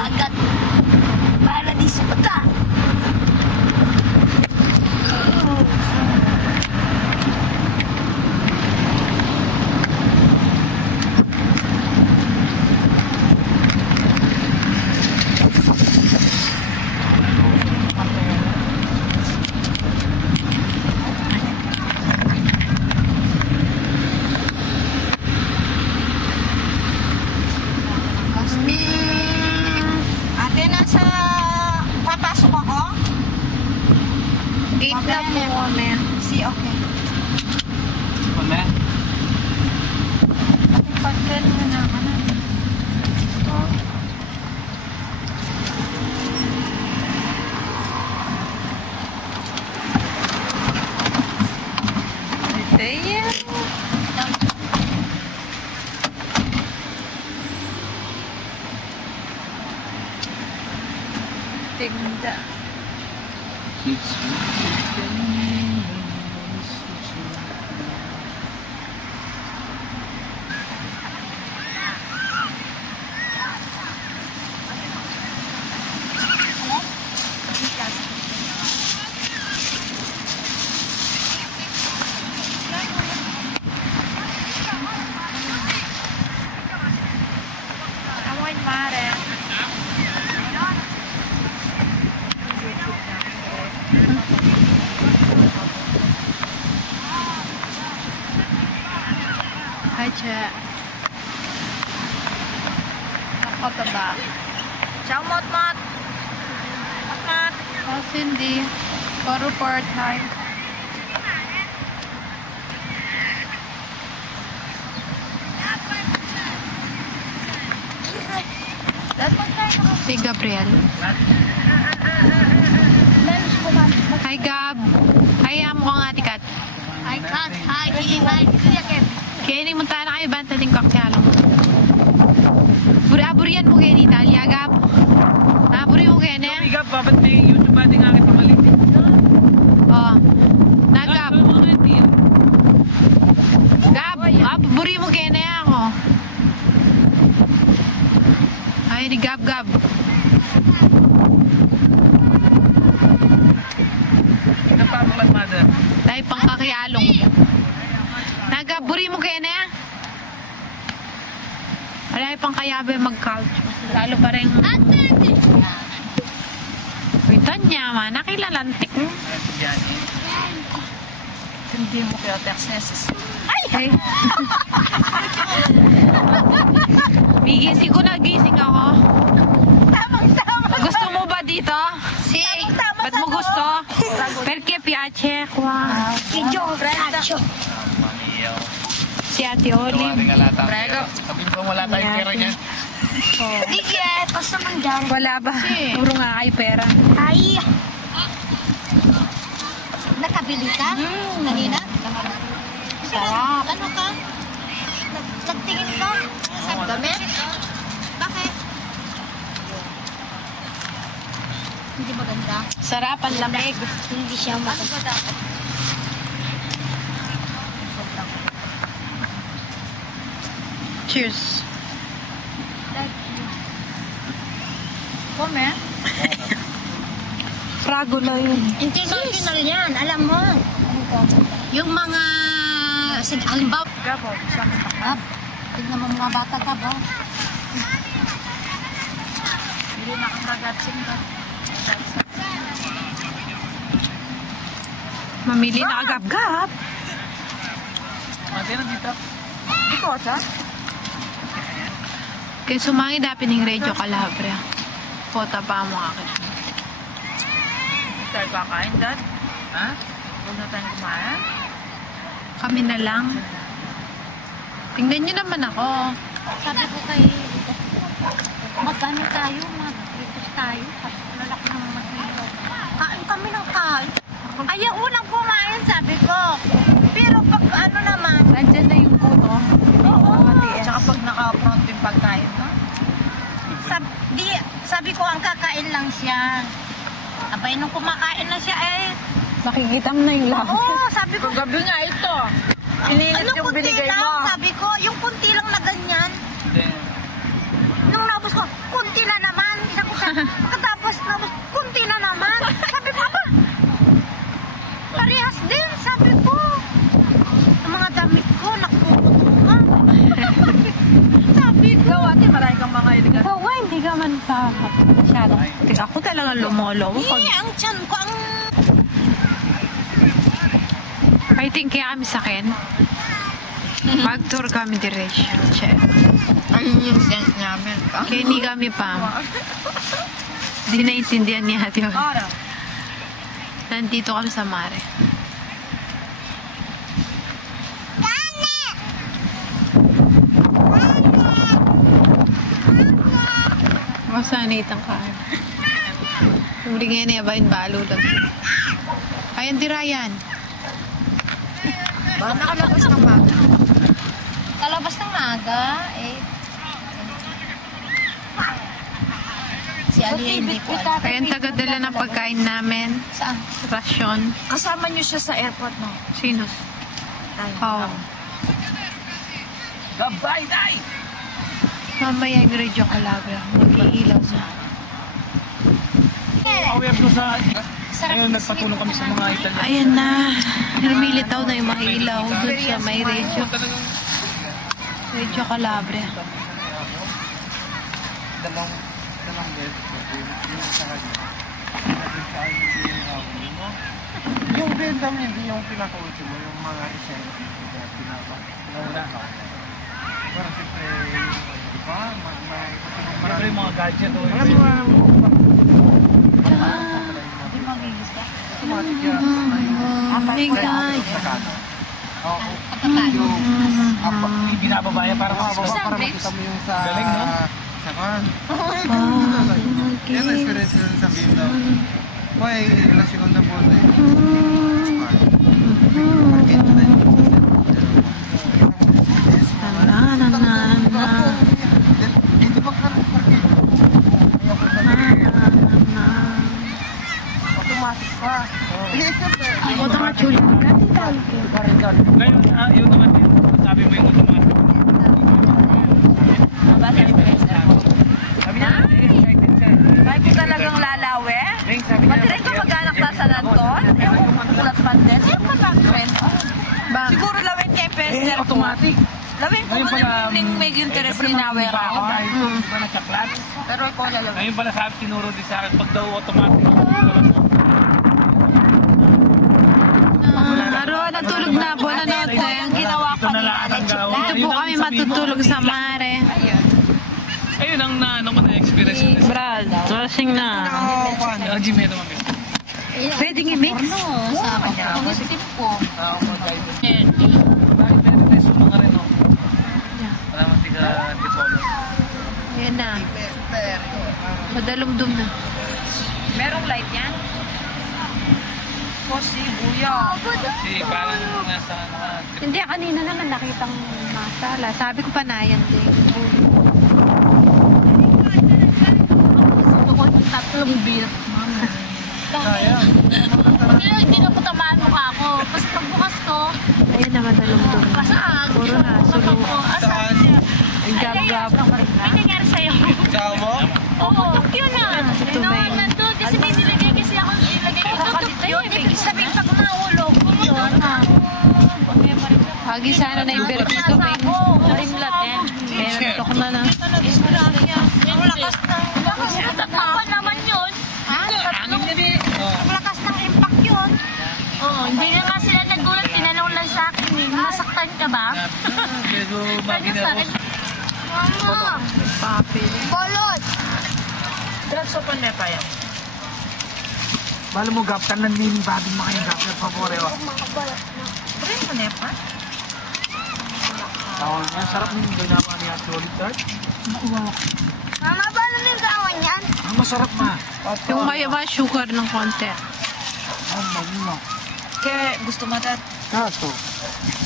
I got kami. Si, okay. Wala. Pagkan mo na, ano? Tigda. Amoy aja. Apa coba ciao mot mot mot mot oh Cindy. Baru part time Si Gabriel. Hi Gab. Hi, I'm Hi Kat. Hi, hi, hi. Kaya mo tayo na kayo, banta din kaksyalong. Buri-aburian mo kayo ni Italia, Gab. Aburi mo kayo na. Ikaw, babat na yung YouTube ating aking pamalit. Oh. Na, Gab. Gab, ah, buri mo kayo na ako. Ay, ni Gab, Gab. Napapaklat, mother. Dahil pang kakayalong. Na, Gab, buri mo kayo na. Wala pang kayabe mag-couch. Lalo pa rin. Uy, Tanya, man. Nakilalantik mo. Yan. Hindi mo kaya Texas. Ay! Gigising ko na, gising ako. Tamang-tama. Gusto mo ba dito? Si. Ba't mo gusto? Perché piace qua. Kidjo. Brenda. Maniyaw. Si Ate Olive. Prego. pera. Sabi mo wala tayong pera niya. Hindi yet. Basta man dyan. Wala ba? Puro nga ay pera. Ay. Nakabili ka? Kanina? Sarap. Ano ka? Nag- Nagtingin ka? Sa dami? Bakit? Hindi maganda. Sarap ang lamig. Hindi siya maganda. Ano ba dapat? Cheers. Kome? Fragula yun. International yan, alam mo. Yung mga, sig halimbawa, Gabo, ha? Tignan mo mga bata ka ba? Hindi na kang ragatsing ka. Mamili na agap-gap. Mati na dito. Ikaw, sa? Kaya sumangi dapat ng Radio Calabria. Kota pa mo akin. Tayo kakain, Dad? Ha? Huwag na tayo kumain? Kami na lang. Tingnan niyo naman ako. Sabi ko kay, magkano tayo, mag-reduce tayo. Tapos lalaki ng mag-reduce. Kain kami ng kain. Ayaw unang kumain, sabi ko. Pero pag ano naman, Nandiyan na yung puto. oo. Tsaka pag naka-front yung pagkain, no? Sab di, sabi ko ang kakain lang siya. Abay, nung kumakain na siya, eh, Makikita mo na yung lahat. oo, sabi ko, Gabi nga ito. Inilit ano yung kunti binigay lang, mo. sabi ko, yung kunti lang na ganyan. Hindi. Nung nabos ko, kunti na naman. Pagkatapos na, kunti na naman. Sabi ko, aba, parehas din, sabi ko. Ang mga damit ko, nakukuha. sabi ko. Ikaw ate, marami kang mga iligan. Ikaw, ah, hindi ka man pa masyado. Tika, ako talaga lumolo. Pag ang tiyan ko, ang... fighting kaya kami sa akin. Mag-tour kami diretso. Che. Ayun yung sense namin. Kaya hindi kami pa. Hindi naintindihan ni ate. yun. Nandito kami sa mare. Masanit ang kaan. Tumuli ngayon niya ba yung balo lang. Ayan di Ryan. Ba, nakalabas ng maga. Kalabas ng maga, eh. Si Ali hindi ko alam. Kaya ang tagadala ng pagkain namin. Saan? Rasyon. Kasama niyo siya sa airport, no? Sino? Oh. Gabay, day! Mamaya yung Radio Calabria. Mag-iilaw sa... Ko sa... Sarap Ngayon, nagpatulong kami sa mga Italian. Ayan na. Lumilitaw na yung mga ilaw dun sa may radio. Radio Calabria. dalawang dalawang beses na yung sa hindi yung mo. Mo, hindi yung pinaka-ultimo, mo, yung mga esena na ka. Pero siyempre, di ba, mga gadget o marami mga Oh my God. Oo. Yung binababa yan para makababa Saan, para Rex? makita mo yung sa... Galing, no? Sa kan. okay. Yan ang experience yun sa Bino. May relasyon na po na yun. Market na yun. Na, na, na, na. Hindi ba ka market? Na, na, na. Automatic pa. Ako ito nga, Julie. Gati tayo. Ngayon, ah, yun naman yun. Sabi mo yung automatic. Sabi niya, eh, excited siya. Ay, kung talagang lalawe? Beng, sabi niya, Matirin ko mag-anak na sa Nanton? Ewan ko magulat man din. Ewan ko lang, friend. Ba? Siguro lawin kay eh, Pester ko. automatic. Lawin ko Ngayon kung pala, ano yung may interest ni Nawer ako. Di ba nagsaklat? Pero ikaw lalawin. Ngayon pala sabi, tinuro din sa akin, pag daw automatic. Ah, Aro, natulog na. Buwan na Ate, ang ginawa lahat ang gawa. Dito po kami matutulog sa mare. Ayun ang na, ano ko na experience ko. Brad, lasing na. Ah, Jimmy, ito mami. Pwede i-mix? Ano, sabi niya. Ang isip ko. Ah, ako mag-guide. Bakit pinag-test mo nga rin, no? Para hindi ka di-follow. Ayan na. Madalumdum na. Merong light yan? O si Buya. Kasi parang nasa, ano ka, Hindi, kanina naman nakitang masala. Sabi ko pa na yan din. Tatlong beer. Sayang. Hindi, hindi na po tamaan mukha ko. Kasi pagbukas ko, Ayan na, madalumdum na. saan? Puro na, sulong. Asan? Gab-gab. May nangyari sa'yo. Tsaka mo? Oo, tok yun ah. Ito na Noon yun. nandun, kasi may nilagay kasi ako, nilagay ko tutok yun. Ibig sabihin, pag nahulog, yun ah. Hagi sana na yung vertigo, Beng. Rimlat eh. Meron tok na na. Ang lakas ng... Lakas ng tatakpan naman yun. Ha? Tatlong... Ang lakas ng impact yun. Oo, hindi na nga sila nagulat. Tinanong lang sa akin eh. Nasaktan ka ba? Medyo Sabi magi sa akin, Mama! Papi. Bolot! Diretso pa na pa yan. Balo mo gap kan lang din babi mo kayong gap ng pabore wa. Try mo na pa. Tawag niya, sarap ng ginawa niya solid tart. Mama, paano na yung gawan yan? Ang masarap ma. Yung may ba sugar ng konti. Ang magino. Kaya gusto mo tat. Ah, to.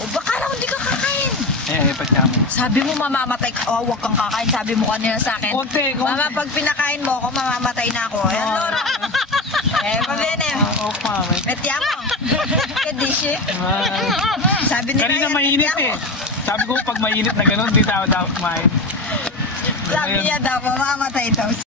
O baka lang hindi ka kakain. Eh, eh, pagkamo. Sabi mo mamamatay ka. Oh, huwag kang kakain. Sabi mo kanina sa akin. Konti, konti. Mama, pag pinakain mo ako, mamamatay na ako. Ayan, Oh. Laura. eh, pabene. Ah, oh, mami. Metiamo. Kadishi. Sabi nila Kanina yan, mainit eh. Sabi ko pag mainit na ganun, di daw dapat kumain. Sabi niya daw, mamamatay daw.